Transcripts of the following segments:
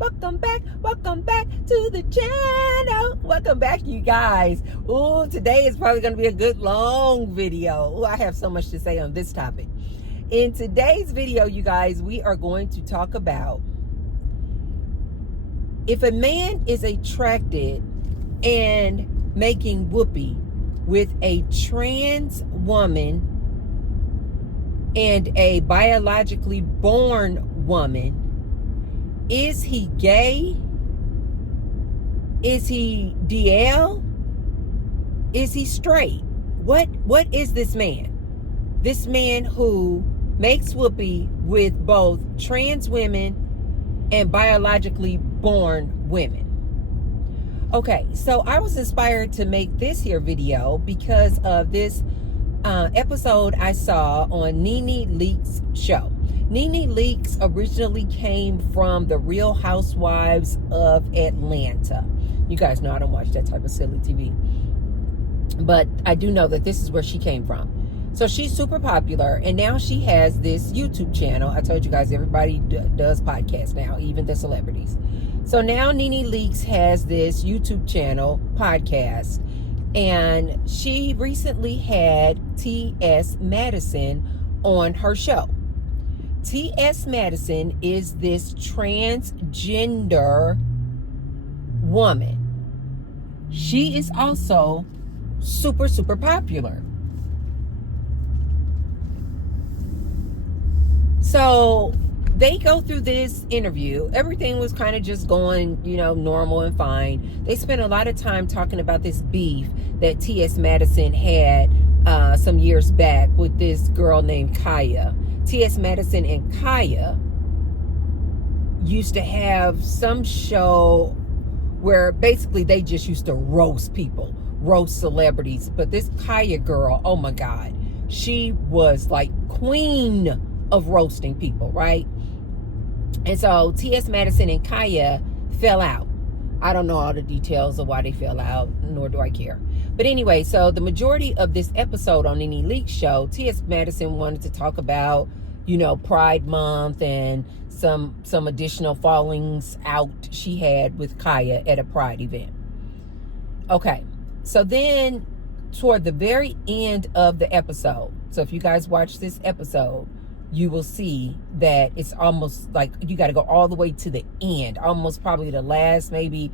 welcome back to the channel. Welcome back, you guys. Ooh, today is probably going to be a good long video. Ooh, I have so much to say on this topic. In today's video, you guys, we are going to talk about if a man is attracted and making whoopee with a trans woman and a biologically born woman, is he gay? Is he DL? Is he straight? What is this man? This man who makes whoopee with both trans women and biologically born women. Okay, so I was inspired to make this here video because of this episode I saw on Nene Leaks show. Nene Leaks originally came from the Real Housewives of Atlanta. You guys know I don't watch that type of silly TV, but I do know that this is where she came from. So she's super popular, and now she has this YouTube channel. I told you guys everybody does podcasts now, even the celebrities. So now Nene Leaks has this YouTube channel podcast, and she recently had T.S. Madison on her show. T.S. Madison is this transgender woman. She is also super popular. So they go through this interview. Everything was kind of just going, normal and fine. They spent a lot of time talking about this beef that T.S. Madison had some years back with this girl named Kaya. T.S. Madison and Kaya used to have some show where basically they just used to roast people, roast celebrities. But this Kaya girl, oh my God, she was like queen of roasting people, right? And so T.S. Madison and Kaya fell out. I don't know all the details of why they fell out, nor do I care. But anyway, so the majority of this episode on Nene Leaks show, T.S. Madison wanted to talk about, Pride Month and some additional fallings out she had with Kaya at a Pride event. Okay, so then toward the very end of the episode, so if you guys watch this episode, you will see that it's almost like you got to go all the way to the end, almost probably the last maybe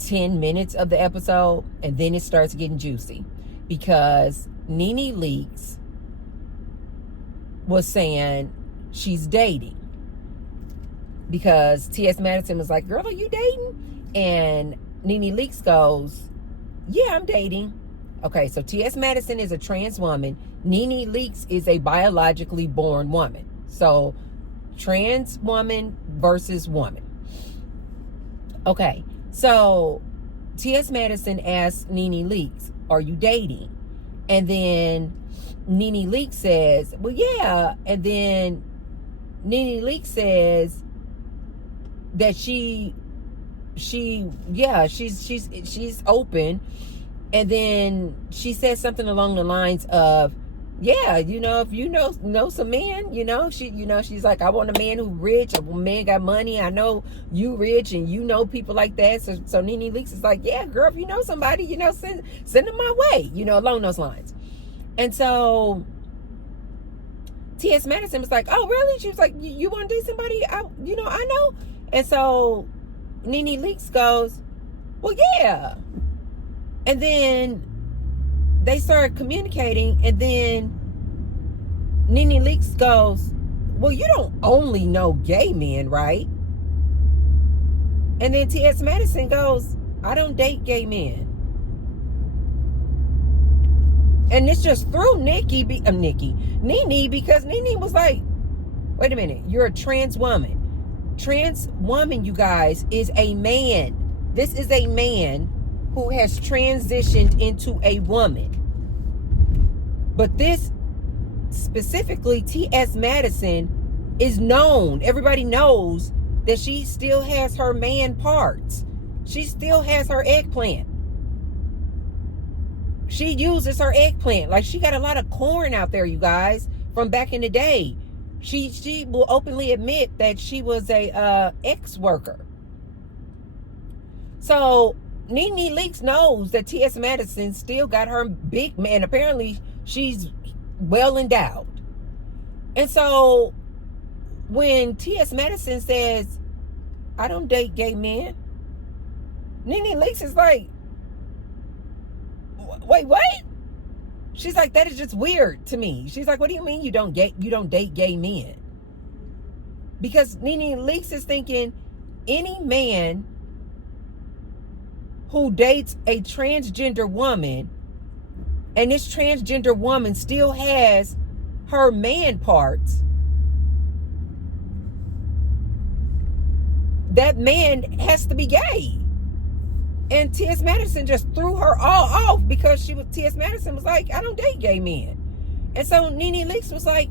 10 minutes of the episode, and then it starts getting juicy because Nene Leaks was saying she's dating because T.S. Madison was like, girl, are you dating? And Nene Leaks goes, yeah, I'm dating. Okay, so T.S. Madison is a trans woman. Nene Leaks is a biologically born woman. So trans woman versus woman. Okay, so T.S. Madison asked Nene Leaks, are you dating? And then Nene Leaks says, well, yeah. And then Nene Leaks says that she's open. And then she said something along the lines of, yeah, if you know some men, she's like, I want a man who's rich, a man got money. I know you rich and people like that. So Nene Leaks is like, yeah, girl, if you know somebody, send them my way, along those lines. And so T.S. Madison was like, oh, really? She was like, you want to date somebody I know? And so Nene Leaks goes, well, yeah. And then they started communicating, and then Nene Leaks goes, well, you don't only know gay men, right? And then T.S. Madison goes, I don't date gay men. And this just threw Nene, because Nene was like, wait a minute, you're a trans woman. Trans woman, you guys, is a man. This is a man who has transitioned into a woman. But this specifically, T.S. Madison is known. Everybody knows that she still has her man parts. She still has her eggplant. She uses her eggplant. Like, she got a lot of corn out there, you guys, from back in the day. She will openly admit that she was a ex-worker. So Nene Leaks knows that T.S. Madison still got her big man. Apparently, she's well endowed. And so when T.S. Madison says, I don't date gay men, Nene Leaks is like, wait, what? She's like, that is just weird to me. She's like, what do you mean you don't date gay men? Because Nene Leaks is thinking any man who dates a transgender woman and this transgender woman still has her man parts, that man has to be gay. And T.S. Madison just threw her all off because T.S. Madison was like, I don't date gay men. And so Nene Leaks was like,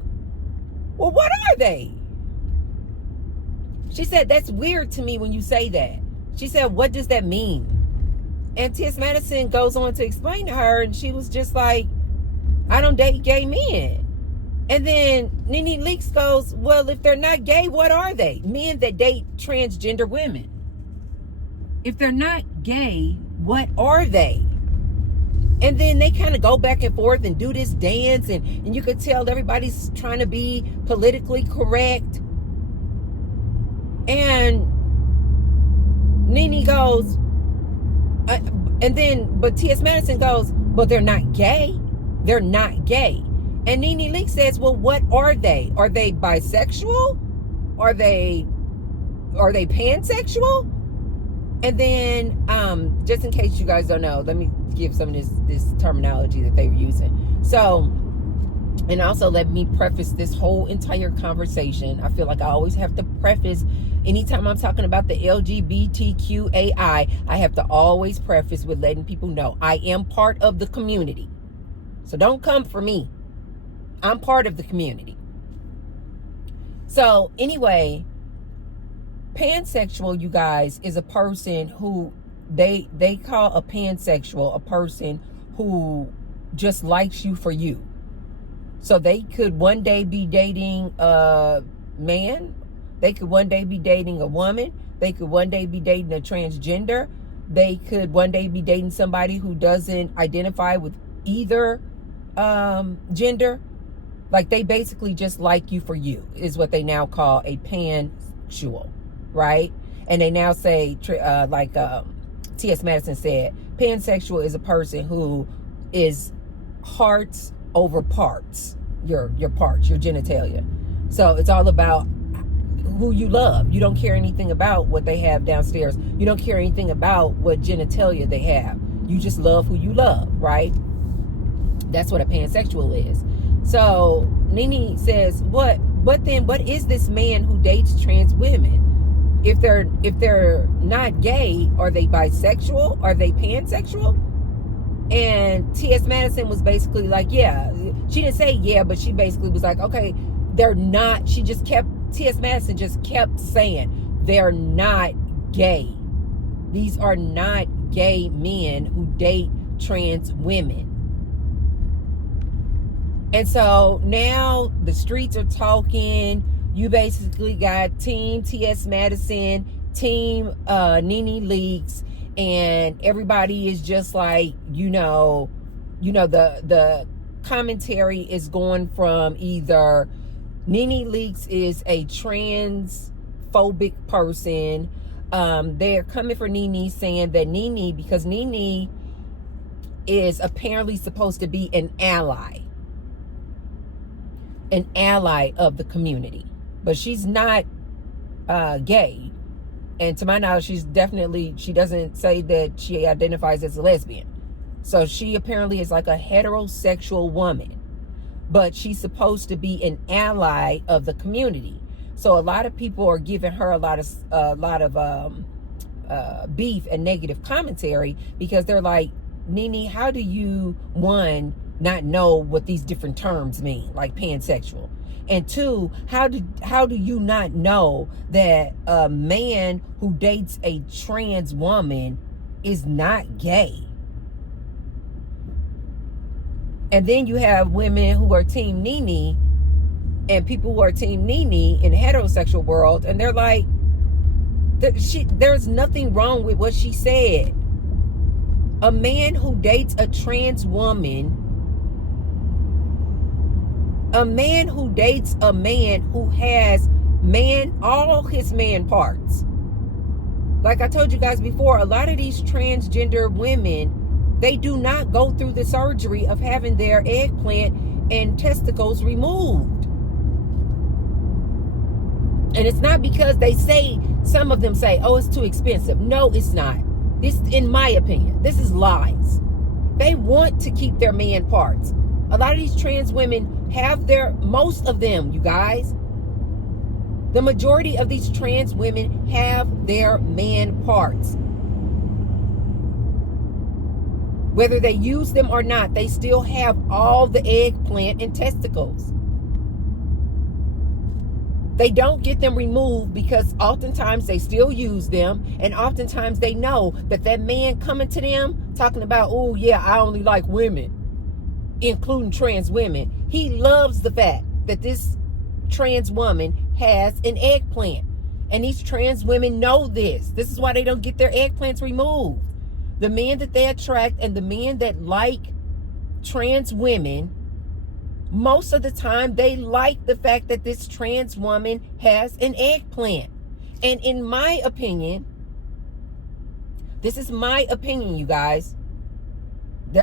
well, what are they? She said, that's weird to me when you say that. She said, what does that mean? And T.S. Madison goes on to explain to her, and she was just like, I don't date gay men. And then Nene Leaks goes, well, if they're not gay, what are they? Men that date transgender women. If they're not gay, what are they? And then they kind of go back and forth and do this dance, and you could tell everybody's trying to be politically correct. And Nene goes, but T.S. Madison goes, but they're not gay. They're not gay. And Nene Leaks says, well, what are they? Are they bisexual? Are they pansexual? And then, just in case you guys don't know, let me give some of this terminology that they were using. So, and also let me preface this whole entire conversation. I feel like I always have to preface, anytime I'm talking about the LGBTQAI, I have to always preface with letting people know I am part of the community. So don't come for me. I'm part of the community. So anyway, pansexual, you guys, is a person who they call a pansexual a person who just likes you for you. So they could one day be dating a man. They could one day be dating a woman. They could one day be dating a transgender. They could one day be dating somebody who doesn't identify with either gender. Like, they basically just like you for you, is what they now call a pansexual, right? And they now say, T.S. Madison said, pansexual is a person who is hearts over parts, your parts, your genitalia. So it's all about who you love. You don't care anything about what they have downstairs. You don't care anything about what genitalia they have. You just love who you love, right? That's what a pansexual is. So Nene says, what is this man who dates trans women? If they're not gay, are they bisexual? Are they pansexual? And T.S. Madison was basically like, yeah. She didn't say yeah, but she basically was like, okay, they're not. T.S. Madison just kept saying, they're not gay. These are not gay men who date trans women. And so now the streets are talking. You basically got Team T.S. Madison, Team Nene Leaks, and everybody is just like, the commentary is going from either Nene Leaks is a transphobic person. They're coming for Nene, saying that because Nene is apparently supposed to be an ally of the community, but she's not gay. And to my knowledge, she doesn't say that she identifies as a lesbian. So she apparently is like a heterosexual woman, but she's supposed to be an ally of the community. So a lot of people are giving her a lot of beef and negative commentary, because they're like, Nene, how do you, one, not know what these different terms mean, like pansexual? And two, how do you not know that a man who dates a trans woman is not gay? And then you have women who are Team Nene and people who are Team Nene in the heterosexual world, and they're like, There's nothing wrong with what she said. A man who dates a trans woman, a man who dates a man who has all his man parts. Like I told you guys before, a lot of these transgender women, they do not go through the surgery of having their eggplant and testicles removed. And it's not because some of them say, oh, it's too expensive. No, it's not. This, in my opinion, this is lies. They want to keep their man parts. A lot of these trans women have most of them, you guys. The majority of these trans women have their man parts. Whether they use them or not, they still have all the eggplant and testicles. They don't get them removed because oftentimes they still use them, and oftentimes they know that man coming to them talking about, oh yeah, I only like women, including trans women. He loves the fact that this trans woman has an eggplant, and these trans women know this. This is why they don't get their eggplants removed. The men that they attract and the men that like trans women, most of the time they like the fact that this trans woman has an eggplant. And in my opinion, this is my opinion, you guys.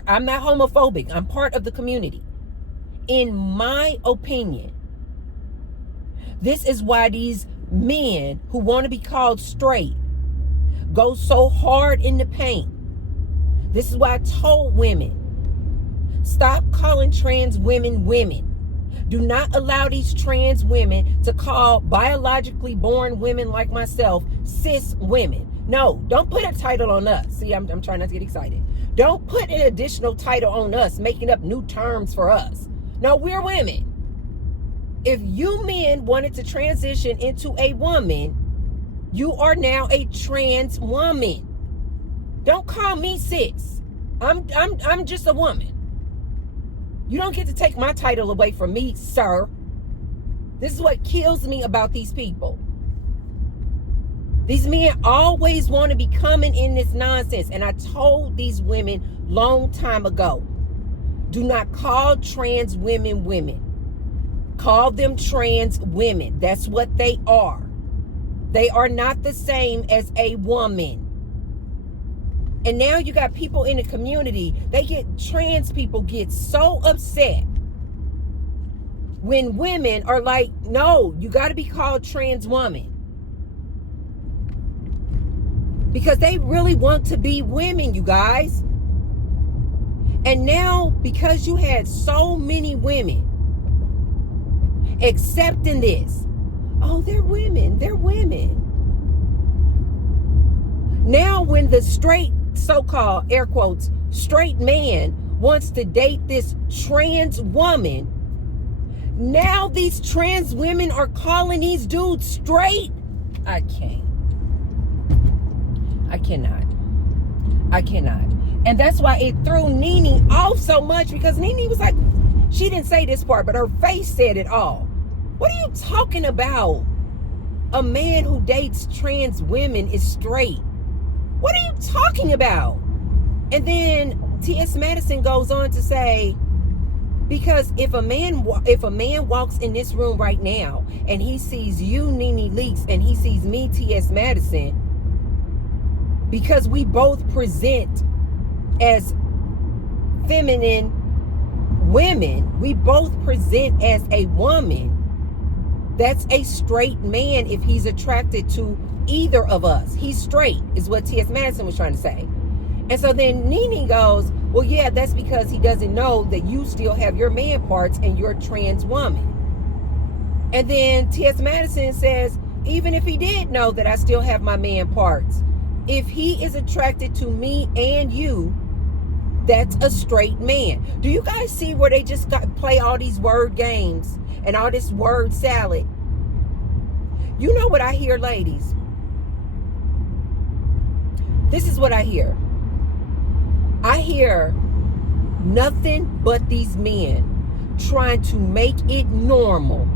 I'm not homophobic. I'm part of the community. In my opinion, this is why these men who want to be called straight go so hard in the paint. This is why I told women, stop calling trans women women. Do not allow these trans women to call biologically born women like myself cis women. No, don't put a title on us. See, I'm trying not to get excited. Don't put an additional title on us, making up new terms for us. No, we're women. If you men wanted to transition into a woman, you are now a trans woman. Don't call me cis. I'm just a woman. You don't get to take my title away from me, sir. This is what kills me about these people. These men always want to be coming in this nonsense. And I told these women long time ago, do not call trans women women. Call them trans women. That's what they are. They are not the same as a woman. And now you got people in the community, trans people get so upset when women are like, no, you got to be called trans woman. Because they really want to be women, you guys. And now, because you had so many women accepting this, oh, they're women, they're women. Now when the straight, so-called, air quotes, straight man wants to date this trans woman, now these trans women are calling these dudes straight. I cannot. And that's why it threw Nene off so much, because Nene was like, she didn't say this part, but her face said it all. What are you talking about? A man who dates trans women is straight. What are you talking about? And then T.S. Madison goes on to say, because if a man walks in this room right now and he sees you, Nene Leaks, and he sees me, T.S. Madison, because we both present as feminine women, we both present as a woman, that's a straight man if he's attracted to either of us. He's straight, is what T.S. Madison was trying to say. And so then Nene goes, well, yeah, that's because he doesn't know that you still have your man parts and you're a trans woman. And then T.S. Madison says, even if he did know that I still have my man parts, if he is attracted to me and you, that's a straight man. Do you guys see where they just play all these word games and all this word salad? You know what I hear, ladies? This is what I hear. I hear nothing but these men trying to make it normal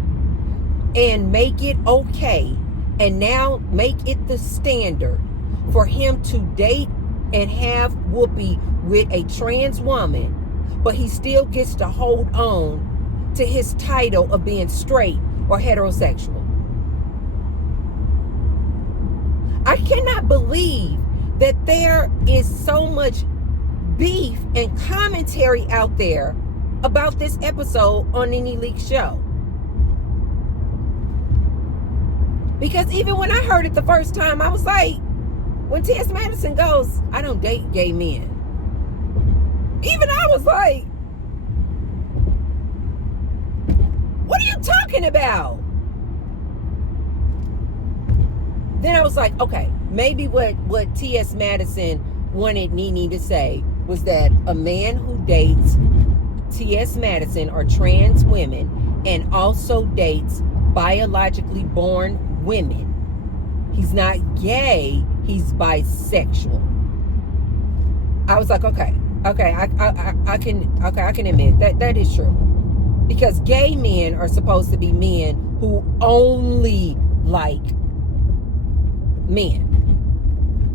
and make it okay and now make it the standard for him to date and have whoopee with a trans woman, but he still gets to hold on to his title of being straight or heterosexual. I cannot believe that there is so much beef and commentary out there about this episode on Nene Leaks show. Because even when I heard it the first time, I was like, when T.S. Madison goes, I don't date gay men. Even I was like, what are you talking about? Then I was like, okay, maybe what T.S. Madison wanted Nene to say was that a man who dates T.S. Madison or trans women and also dates biologically born women, he's not gay, he's bisexual. I was like, okay, I can admit that is true, because gay men are supposed to be men who only like men.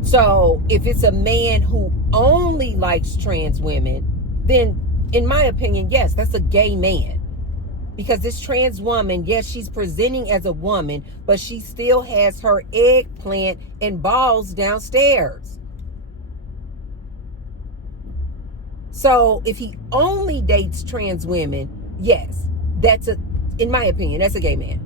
So if it's a man who only likes trans women, then in my opinion, yes, that's a gay man. Because this trans woman, yes, she's presenting as a woman, but she still has her eggplant and balls downstairs. So if he only dates trans women, yes, in my opinion, that's a gay man.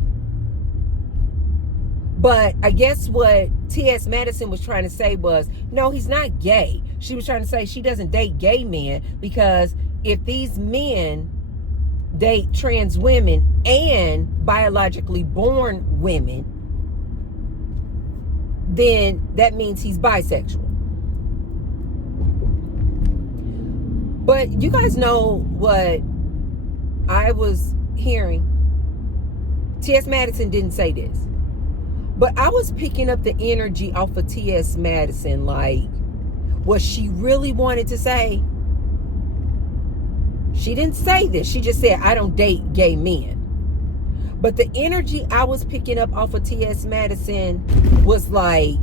But I guess what T.S. Madison was trying to say was, no, he's not gay. She was trying to say she doesn't date gay men, because if these men date trans women and biologically born women, then that means he's bisexual. But you guys know what I was hearing. T.S. Madison didn't say this, but I was picking up the energy off of T.S. Madison, like what she really wanted to say. She didn't say this. She just said, I don't date gay men. But the energy I was picking up off of T.S. Madison was like,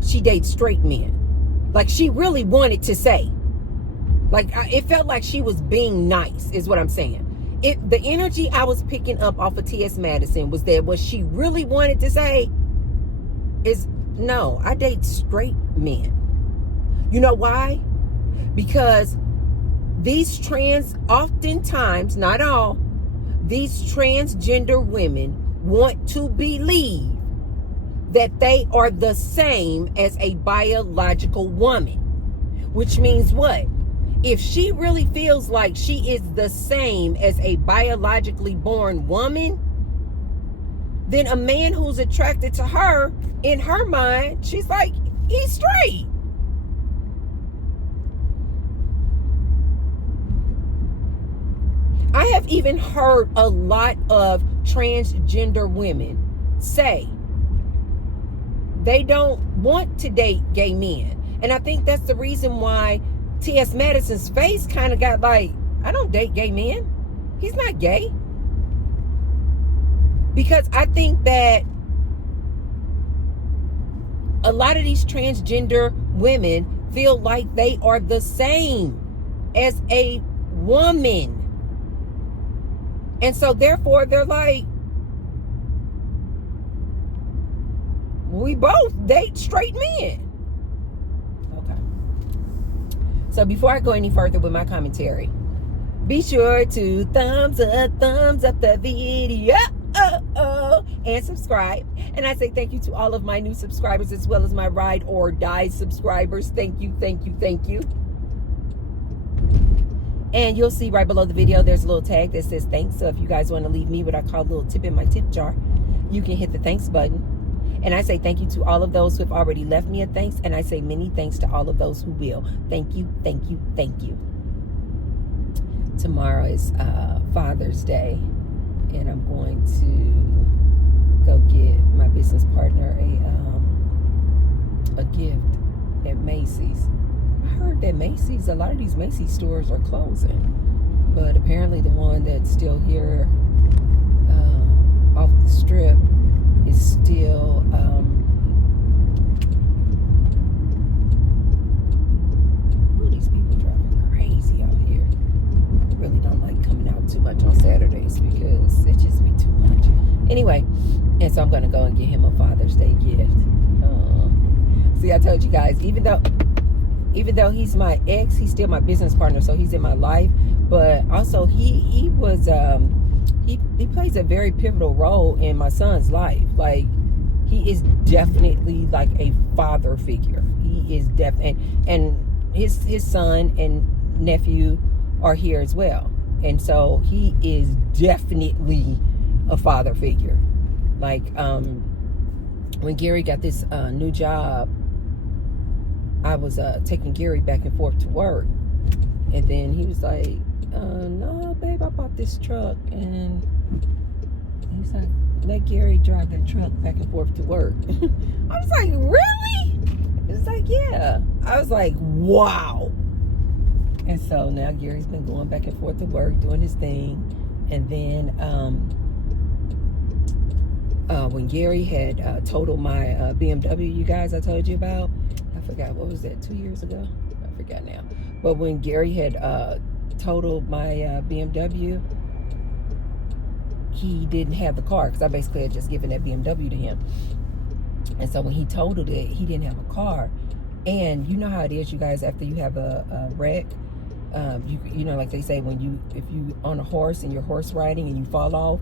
she dates straight men. Like she really wanted to say. Like it felt like she was being nice, is what I'm saying. The energy I was picking up off of T.S. Madison was that what she really wanted to say is, no, I date straight men. You know why? Because these oftentimes, not all, these transgender women want to believe that they are the same as a biological woman. Which means what? If she really feels like she is the same as a biologically born woman, then a man who's attracted to her, in her mind, she's like, he's straight. I have even heard a lot of transgender women say they don't want to date gay men. And I think that's the reason why T.S. Madison's face kind of got like, I don't date gay men. He's not gay. Because I think that a lot of these transgender women feel like they are the same as a woman. And so therefore they're like, we both date straight men. Okay. So before I go any further with my commentary, be sure to thumbs up the video and subscribe. And I say thank you to all of my new subscribers as well as my ride or die subscribers. Thank you. And you'll see right below the video, there's a little tag that says thanks. So if you guys want to leave me what I call a little tip in my tip jar, you can hit the thanks button. And I say thank you to all of those who have already left me a thanks. And I say many thanks to all of those who will. Thank you. Tomorrow is Father's Day. And I'm going to go get my business partner a gift at Macy's. I heard that Macy's, a lot of these Macy's stores are closing, but apparently the one that's still here off the strip Anyway, and so I'm going to go and get him a Father's Day gift. See, I told you guys, even though he's my ex, he's still my business partner, so he's in my life. But also, he was he plays a very pivotal role in my son's life. Like, he is definitely like a father figure. He is and his son and nephew are here as well, and so he is definitely a father figure. Like, when Gary got this new job, I was taking Gary back and forth to work, and then he was like, no, babe, I bought this truck. And he's like, let Gary drive that truck back and forth to work. I was like, really? It's like, yeah. I was like, wow. And so now Gary's been going back and forth to work, doing his thing. And then when Gary had totaled my BMW, you guys, I told you about, I forgot, what was that, 2 years ago? I forgot now. But when Gary had totaled my BMW, he didn't have the car, because I basically had just given that BMW to him. And so when he totaled it, he didn't have a car. And you know how it is, you guys, after you have a wreck, you know, like they say, if you on a horse and you're horse riding and you fall off,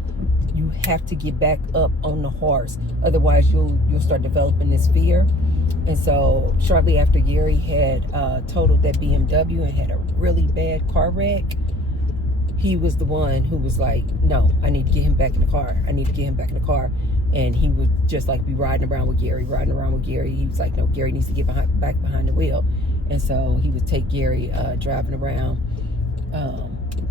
you have to get back up on the horse, otherwise you'll start developing this fear. And so shortly after Gary had totaled that BMW and had a really bad car wreck, he was the one who was like, no, I need to get him back in the car. I need to get him back in the car. And he would just like be riding around with Gary. He was like, no, Gary needs to get back behind the wheel. And so he would take Gary driving around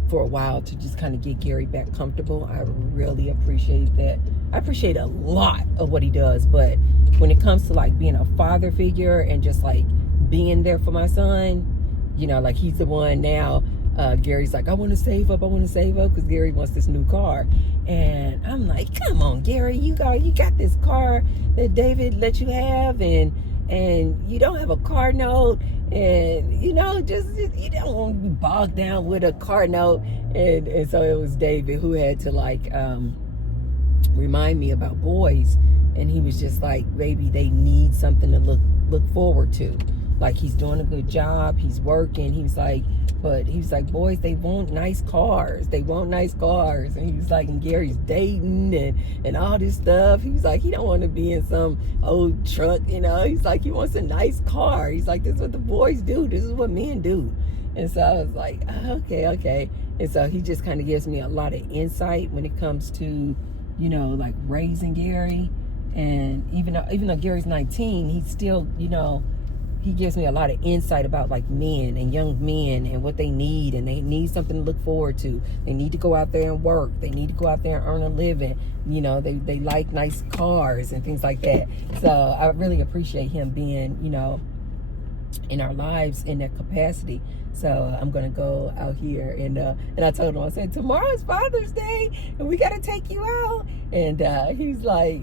for a while to just kind of get Gary back comfortable. I really appreciate that. I appreciate a lot of what he does. But when it comes to like being a father figure and just like being there for my son, you know, like he's the one now. Gary's like, I want to save up because Gary wants this new car. And I'm like, come on, Gary, you got this car that David let you have, and you don't have a car note, and you know, just you don't want to be bogged down with a car note. And so it was David who had to like remind me about boys, and he was just like, baby, they need something to look forward to. Like, he's doing a good job, he's working. He was like, boys, they want nice cars. And he was like, and Gary's dating and all this stuff. He was like, he don't want to be in some old truck, you know. He's like, he wants a nice car. He's like, this is what the boys do. This is what men do. And so I was like, okay. And so he just kind of gives me a lot of insight when it comes to, you know, like raising Gary. And even though Gary's 19, he's still, you know, he gives me a lot of insight about like men and young men and what they need, and they need something to look forward to. They need to go out there and work. They need to go out there and earn a living. You know, they like nice cars and things like that. So I really appreciate him being, you know, in our lives in that capacity. So I'm gonna go out here and I told him, I said, tomorrow's Father's Day and we gotta take you out. And he's like,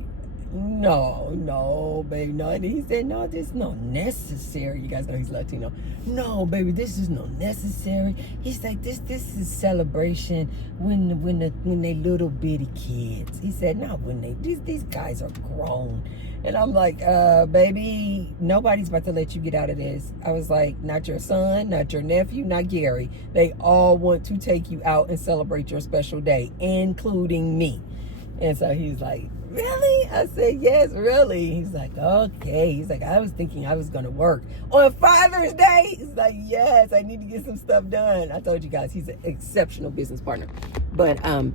no, baby, no. And he said, no, this is no necessary. You guys know he's Latino. No, baby, this is no necessary. He's like, this is celebration when they little bitty kids. He said, not when these guys are grown. And I'm like, baby, nobody's about to let you get out of this. I was like, not your son, not your nephew, not Gary. They all want to take you out and celebrate your special day, including me. And so he's like, really? I said, yes, really. He's like, okay. He's like, I was thinking I was going to work on Father's Day. He's like, yes, I need to get some stuff done. I told you guys, he's an exceptional business partner. But, and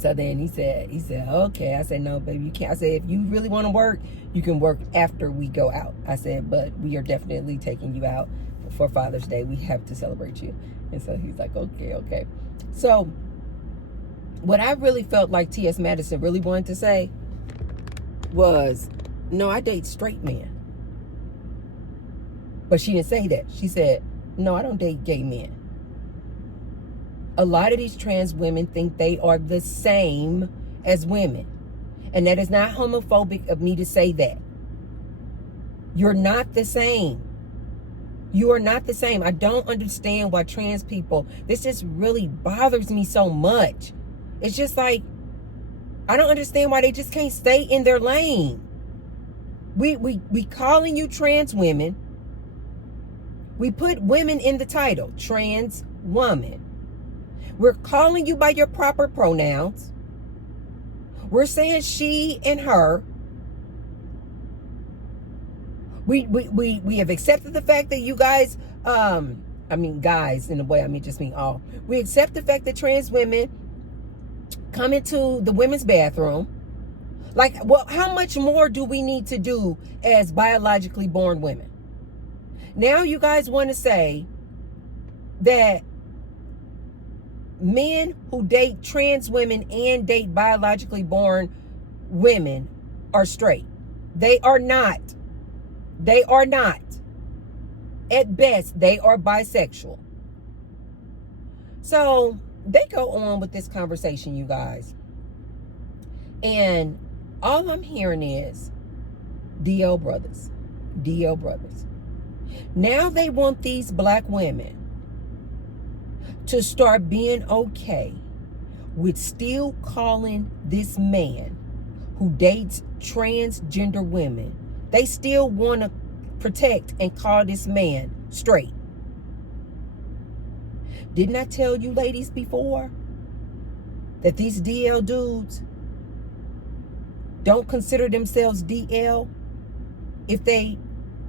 so then he said, okay. I said, no, baby, you can't. I said, if you really want to work, you can work after we go out. I said, but we are definitely taking you out for Father's Day. We have to celebrate you. And so he's like, okay. So what I really felt like T.S. Madison really wanted to say was, no, I date straight men. But she didn't say that. She said, no, I don't date gay men. A lot of these trans women think they are the same as women. And that is not homophobic of me to say that. You're not the same. You are not the same. I don't understand why trans people, this just really bothers me so much. It's just like, I don't understand why they just can't stay in their lane. We calling you trans women. We put women in the title, trans woman. We're calling you by your proper pronouns. We're saying she and her. We have accepted the fact that you guys, guys in a way, just mean all. We accept the fact that trans women come into the women's bathroom. Like, well, how much more do we need to do as biologically born women? Now you guys want to say that men who date trans women and date biologically born women are straight. They are not. They are not. At best, they are bisexual. So they go on with this conversation, you guys. And all I'm hearing is DL brothers. DL brothers. Now they want these black women to start being okay with still calling this man who dates transgender women. They still want to protect and call this man straight. Didn't I tell you ladies before that these DL dudes don't consider themselves DL if they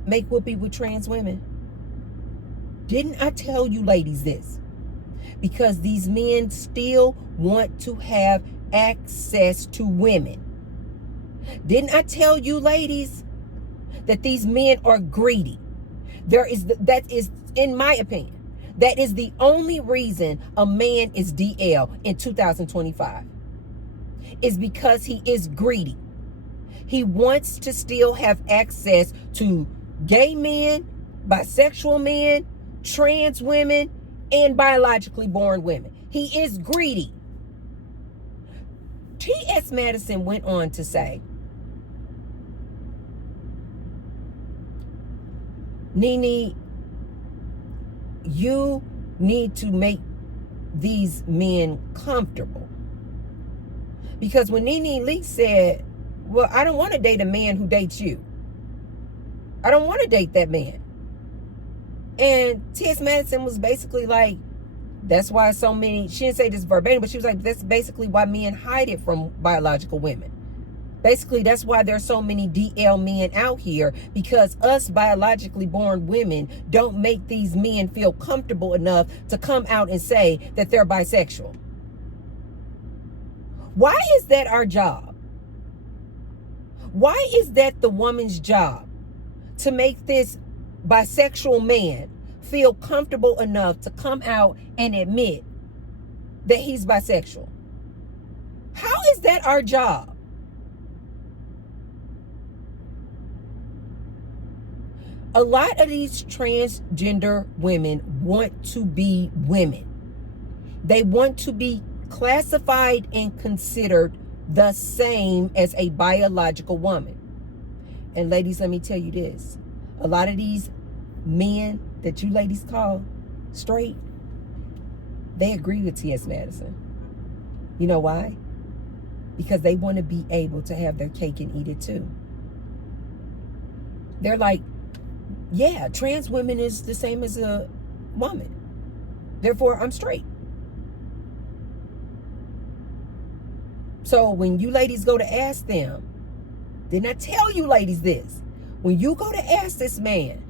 make whoopee with trans women? Didn't I tell you ladies this? Because these men still want to have access to women. Didn't I tell you ladies that these men are greedy? That is, in my opinion, that is the only reason a man is DL in 2025. Is because he is greedy. He wants to still have access to gay men, bisexual men, trans women, and biologically born women. He is greedy. T.S. Madison went on to say, Nene, you need to make these men comfortable. Because when Nene Leaks said, well, I don't want to date a man who dates you. I don't want to date that man. And T.S. Madison was basically like, that's why so many, she didn't say this verbatim, but she was like, that's basically why men hide it from biological women. Basically, that's why there's so many DL men out here, because us biologically born women don't make these men feel comfortable enough to come out and say that they're bisexual. Why is that our job? Why is that the woman's job? To make this bisexual man feel comfortable enough to come out and admit that he's bisexual? How is that our job? A lot of these transgender women want to be women. They want to be classified and considered the same as a biological woman. And ladies, let me tell you this. A lot of these men that you ladies call straight, they agree with T.S. Madison. You know why? Because they want to be able to have their cake and eat it too. They're like, yeah, trans women is the same as a woman. Therefore, I'm straight. So when you ladies go to ask them, didn't I tell you ladies this? When you go to ask this man,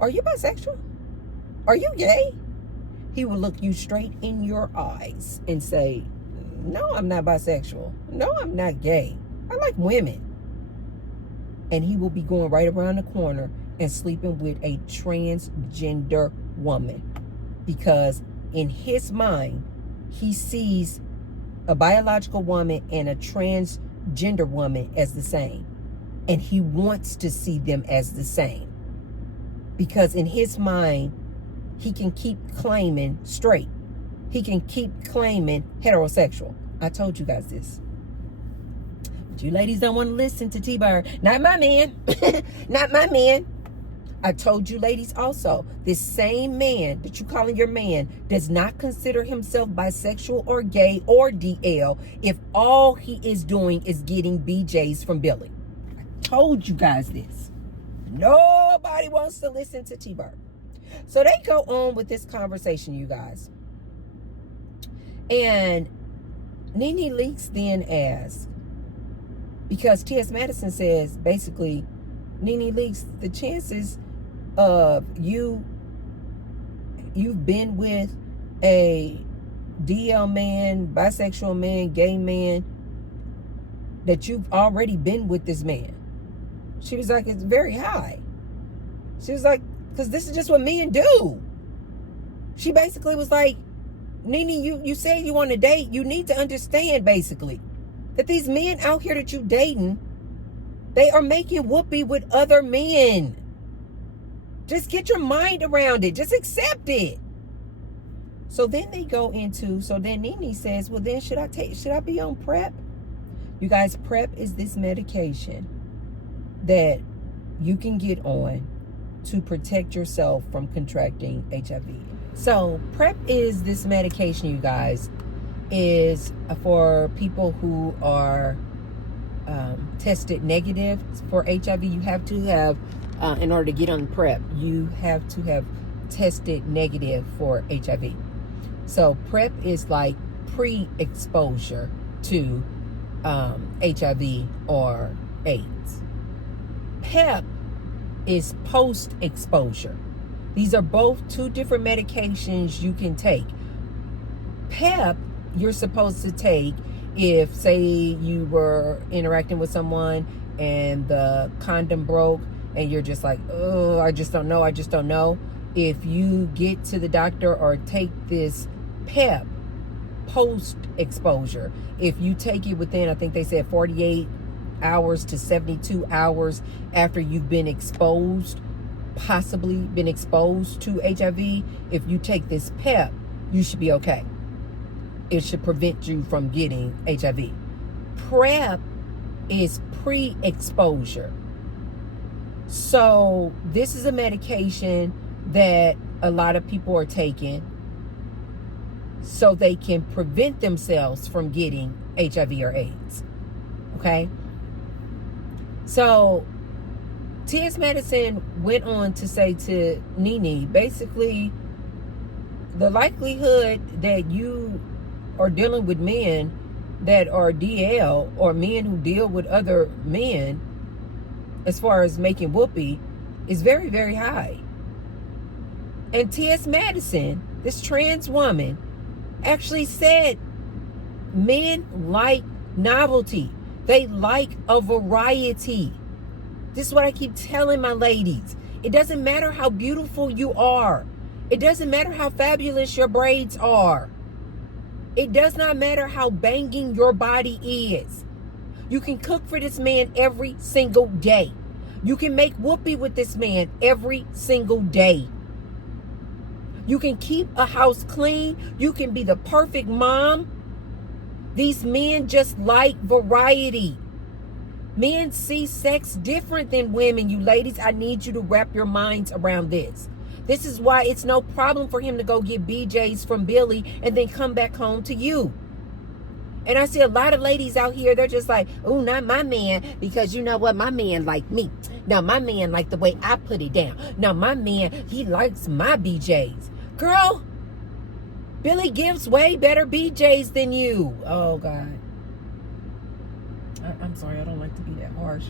are you bisexual? Are you gay? He will look you straight in your eyes and say, no, I'm not bisexual. No, I'm not gay. I like women. And he will be going right around the corner and sleeping with a transgender woman. Because in his mind, he sees a biological woman and a transgender woman as the same. And he wants to see them as the same. Because in his mind, he can keep claiming straight. He can keep claiming heterosexual. I told you guys this. But you ladies don't want to listen to T-Bird. Not my man. Not my man. I told you ladies also, this same man that you calling your man does not consider himself bisexual or gay or DL if all he is doing is getting BJs from Billy. I told you guys this. Nobody wants to listen to T-Bird. So they go on with this conversation, you guys. And Nene Leaks then asks, because T.S. Madison says, basically, Nene Leaks, the chances of you've been with a DL man, bisexual man, gay man, that you've already been with this man. She was like, it's very high. She was like, because this is just what men do. She basically was like, Nene, you say you want to date. You need to understand, basically, that these men out here that you dating, they are making whoopee with other men. Just get your mind around it. Just accept it. So then they go into, so then Nene says, well, then should I be on PrEP? You guys, PrEP is this medication that you can get on to protect yourself from contracting HIV. So PrEP is this medication, you guys, is for people who are tested negative for HIV. You have to have, in order to get on PrEP, you have to have tested negative for HIV. So PrEP is like pre-exposure to HIV or AIDS. PEP is post-exposure. These are both two different medications you can take. PEP, you're supposed to take if, say, you were interacting with someone and the condom broke and you're just like, oh, I just don't know. If you get to the doctor or take this PEP post-exposure, if you take it within, I think they said 48 hours to 72 hours after you've been exposed, possibly been exposed to HIV, if you take this PEP, you should be okay. It should prevent you from getting HIV. PrEP is pre-exposure. So this is a medication that a lot of people are taking so they can prevent themselves from getting HIV or AIDS. Okay? So T.S. Madison went on to say to Nene, basically, the likelihood that you are dealing with men that are DL or men who deal with other men as far as making whoopee is very, very high. And T.S. Madison, this trans woman, actually said men like novelty. They like a variety. This is what I keep telling my ladies. It doesn't matter how beautiful you are. It doesn't matter how fabulous your braids are. It does not matter how banging your body is. You can cook for this man every single day. You can make whoopee with this man every single day. You can keep a house clean. You can be the perfect mom. These men just like variety. Men see sex different than women, you ladies. I need you to wrap your minds around this. This is why it's no problem for him to go get BJs from Billy and then come back home to you. And I see a lot of ladies out here, they're just like, oh, not my man, because you know what? My man like me. Now, my man like the way I put it down. Now, my man, he likes my BJs. Girl, Billy gives way better BJs than you. Oh, God. I'm sorry, I don't like to be that harsh.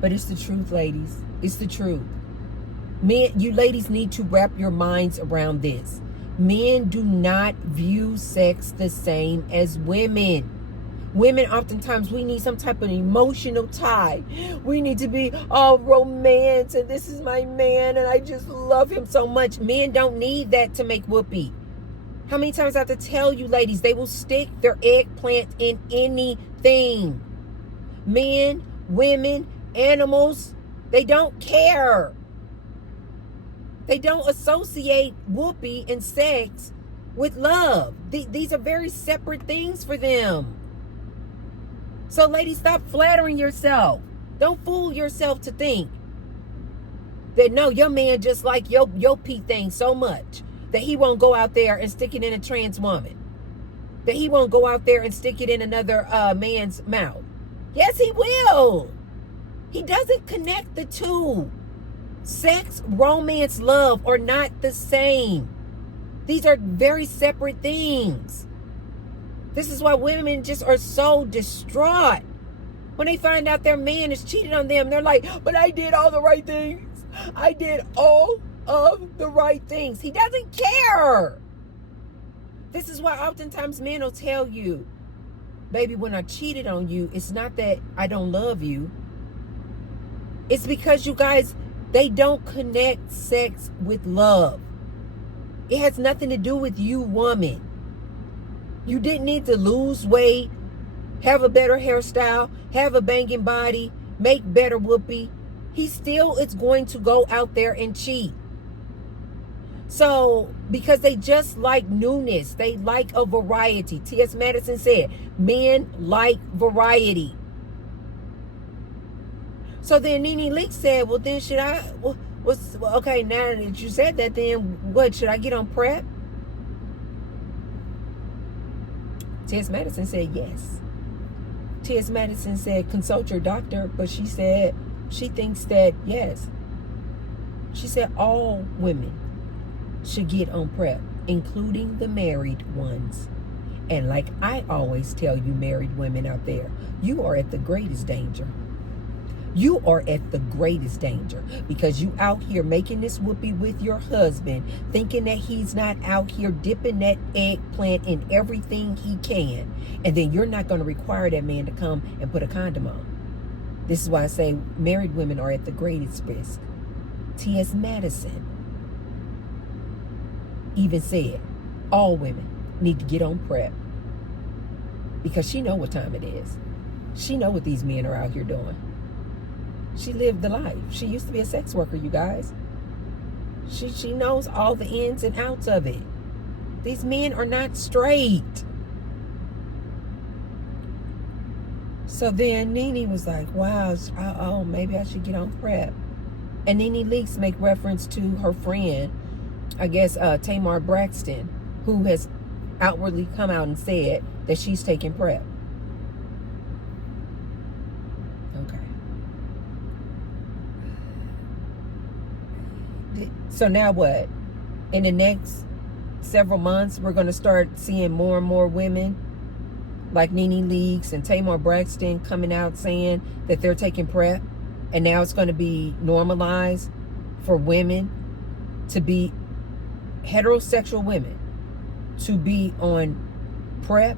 But it's the truth, ladies. It's the truth. Men, you ladies need to wrap your minds around this. Men do not view sex the same as women. Women, oftentimes, we need some type of emotional tie. We need to be all romance, and this is my man, and I just love him so much. Men don't need that to make whoopee. How many times I have to tell you, ladies, they will stick their eggplant in anything. Men, women, animals, they don't care. They don't associate whoopee and sex with love. These are very separate things for them. So, ladies, stop flattering yourself. Don't fool yourself to think that no, your man just like your pee thing so much that he won't go out there and stick it in a trans woman. That he won't go out there and stick it in another man's mouth. Yes, he will. He doesn't connect the two. Sex, romance, love are not the same. These are very separate things. This is why women just are so distraught. When they find out their man is cheating on them, they're like, but I did all the right things. I did all of the right things. He doesn't care. This is why oftentimes men will tell you, baby, when I cheated on you, it's not that I don't love you. It's because you guys, they don't connect sex with love. It has nothing to do with you, woman. You didn't need to lose weight, have a better hairstyle, have a banging body, make better whoopee. He still is going to go out there and cheat. So, because they just like newness, they like a variety. T.S. Madison said, men like variety. So then Nene Leaks said, well, then should I, okay, now that you said that, then what, should I get on PrEP? T.S. Madison said yes. T.S. Madison said, consult your doctor, but she said, she thinks that yes. She said all women should get on PrEP, including the married ones. And like I always tell you married women out there, you are at the greatest danger. You are at the greatest danger because you out here making this whoopee with your husband, thinking that he's not out here dipping that eggplant in everything he can. And then you're not going to require that man to come and put a condom on. This is why I say married women are at the greatest risk. T.S. Madison even said all women need to get on PrEP because she know what time it is. She know what these men are out here doing. She lived the life. She used to be a sex worker, you guys. She knows all the ins and outs of it. These men are not straight. So then Nene was like, wow, oh, maybe I should get on PrEP. And Nene Leaks make reference to her friend, I guess Tamar Braxton, who has outwardly come out and said that she's taking PrEP. Okay. So now what? In the next several months, we're going to start seeing more and more women like Nene Leaks and Tamar Braxton coming out saying that they're taking PrEP. And now it's going to be normalized for women to be heterosexual women to be on PrEP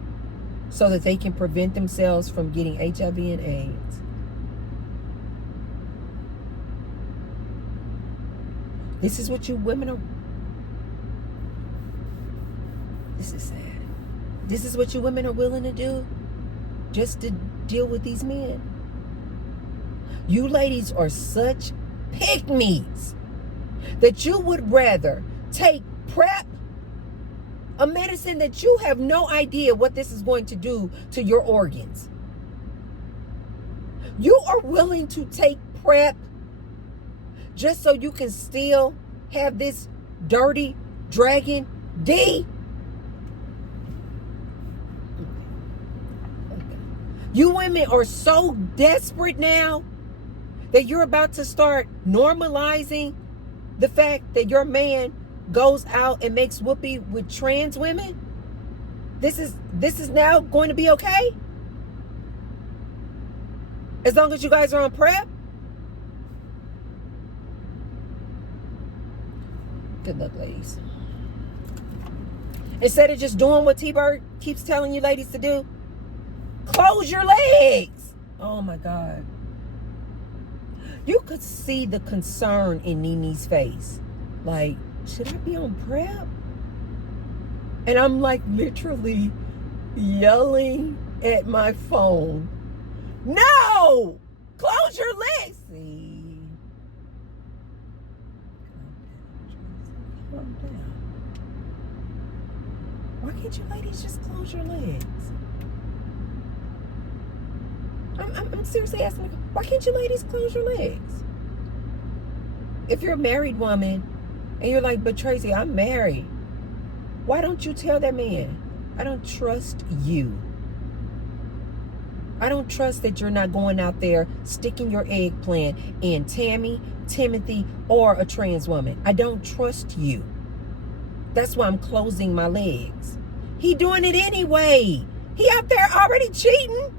so that they can prevent themselves from getting HIV and AIDS. This is what you women are. This is sad. This is what you women are willing to do just to deal with these men. You ladies are such pick-me's that you would rather take PrEP, a medicine that you have no idea what this is going to do to your organs. You are willing to take PrEP just so you can still have this dirty dragon D? You women are so desperate now that you're about to start normalizing the fact that your man goes out and makes whoopee with trans women? This is now going to be okay? As long as you guys are on PrEP? Good luck, ladies. Instead of just doing what T-Bird keeps telling you ladies to do, close your legs. Oh my God. You could see the concern in Nene's face. Like, should I be on PrEP? And I'm like literally yelling at my phone. No! Close your legs. See? Calm down. Why can't you ladies just close your legs? I'm seriously asking, why can't you ladies close your legs? if you're a married woman and you're like, but Tracy, I'm married. Why don't you tell that man, I don't trust you. I don't trust that you're not going out there sticking your eggplant in Tammy, Timothy, or a trans woman. I don't trust you. That's why I'm closing my legs. He doing it anyway. He out there already cheating.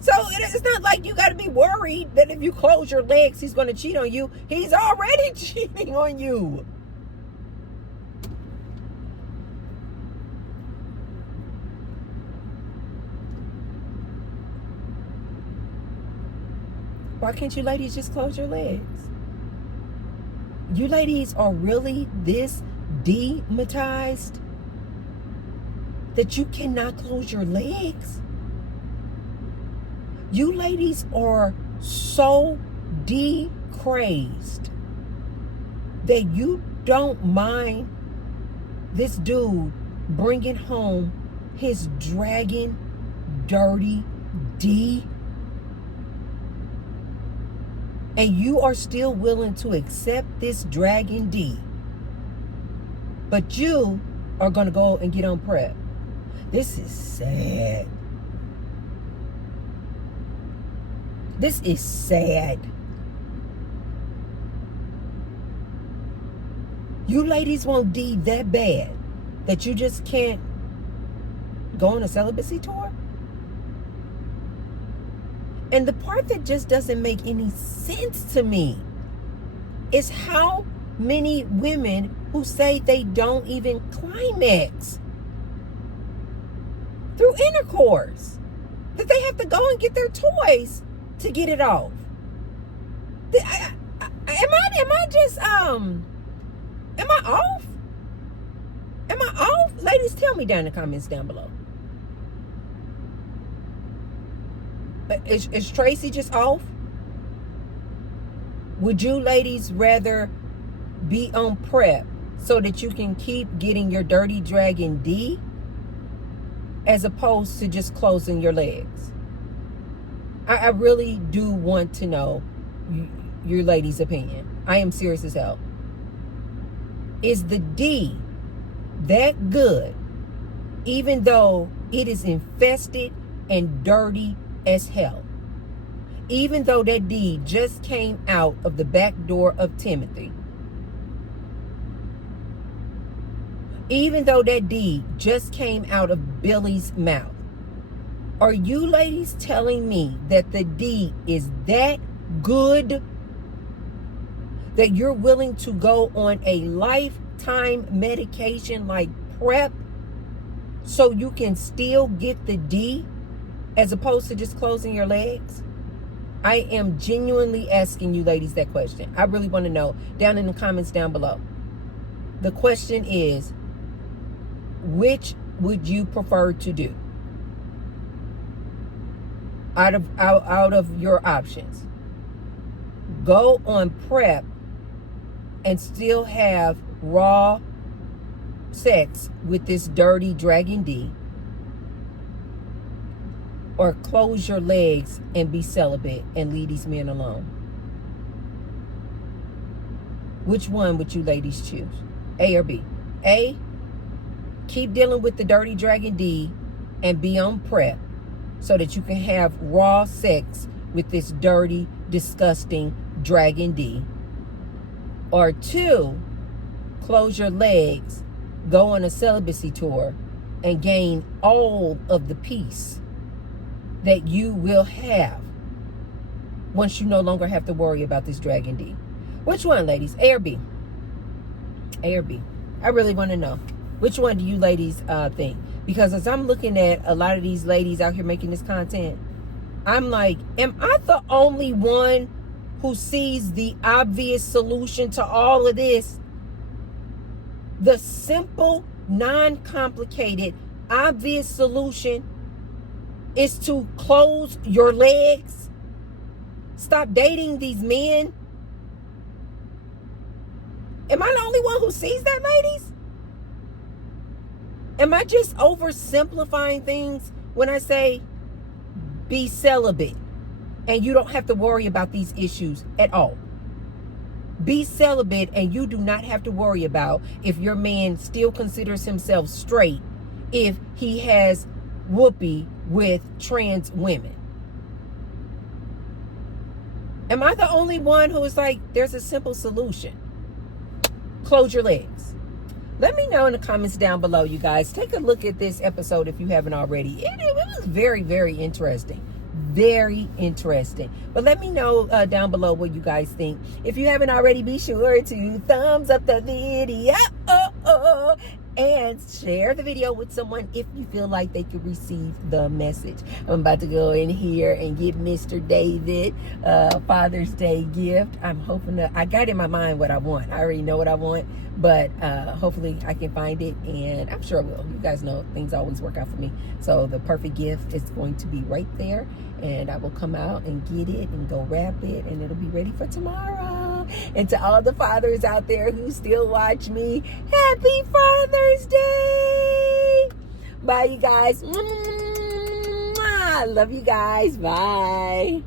So it's not like you got to be worried that if you close your legs, he's going to cheat on you. He's already cheating on you. Why can't you ladies just close your legs? You ladies are really this demonetized that you cannot close your legs? You ladies are so crazed that you don't mind this dude bringing home his dragon dirty D, and you are still willing to accept this dragon D, but you are going to go and get on PrEP. This is sad. This is sad. You ladies want D that bad that you just can't go on a celibacy tour? And the part that just doesn't make any sense to me is how many women who say they don't even climax through intercourse, that they have to go and get their toys to get it off. Am I just am I off? Am I off? Ladies, tell me down in the comments down below. Is Tracy just off? Would you ladies rather be on PrEP so that you can keep getting your dirty dragon D, as opposed to just closing your legs? I really do want to know your ladies' opinion. I am serious as hell. Is the D that good, even though it is infested and dirty as hell? Even though that D just came out of the back door of Timothy. Even though that D just came out of Billy's mouth. Are you ladies telling me that the D is that good that you're willing to go on a lifetime medication like PrEP so you can still get the D, as opposed to just closing your legs? I am genuinely asking you ladies that question. I really want to know down in the comments down below. The question is, which would you prefer to do out of your options? Go on PrEP and still have raw sex with this dirty dragon D, or close your legs and be celibate and leave these men alone? Which one would you ladies choose? A or B? A, keep dealing with the dirty dragon D and be on PrEP so that you can have raw sex with this dirty, disgusting dragon D. Or 2, close your legs, go on a celibacy tour, and gain all of the peace that you will have once you no longer have to worry about this dragon D. Which one, ladies? A or B? A or B? I really want to know. Which one do you ladies think? Because as I'm looking at a lot of these ladies out here making this content, I'm like, am I the only one who sees the obvious solution to all of this? The simple, non-complicated, obvious solution is to close your legs. Stop dating these men. Am I the only one who sees that, ladies? Am I just oversimplifying things when I say be celibate and you don't have to worry about these issues at all? Be celibate, and you do not have to worry about if your man still considers himself straight if he has whoopee with trans women. Am I the only one who is like, there's a simple solution? Close your legs. Let me know in the comments down below, you guys. Take a look at this episode if you haven't already. It was very, very interesting. Very interesting. But let me know down below what you guys think. If you haven't already, be sure to thumbs up the video. And share the video with someone if you feel like they could receive the message. I'm about to go in here and give Mr. David a Father's Day gift. I'm hoping that I got in my mind what I want. I already know what I want, but hopefully I can find it, and I'm sure I will. You guys know things always work out for me. So the perfect gift is going to be right there, and I will come out and get it and go wrap it, and it'll be ready for tomorrow. And to all the fathers out there who still watch me, happy Father's Day. Bye, you guys. I love you guys. Bye.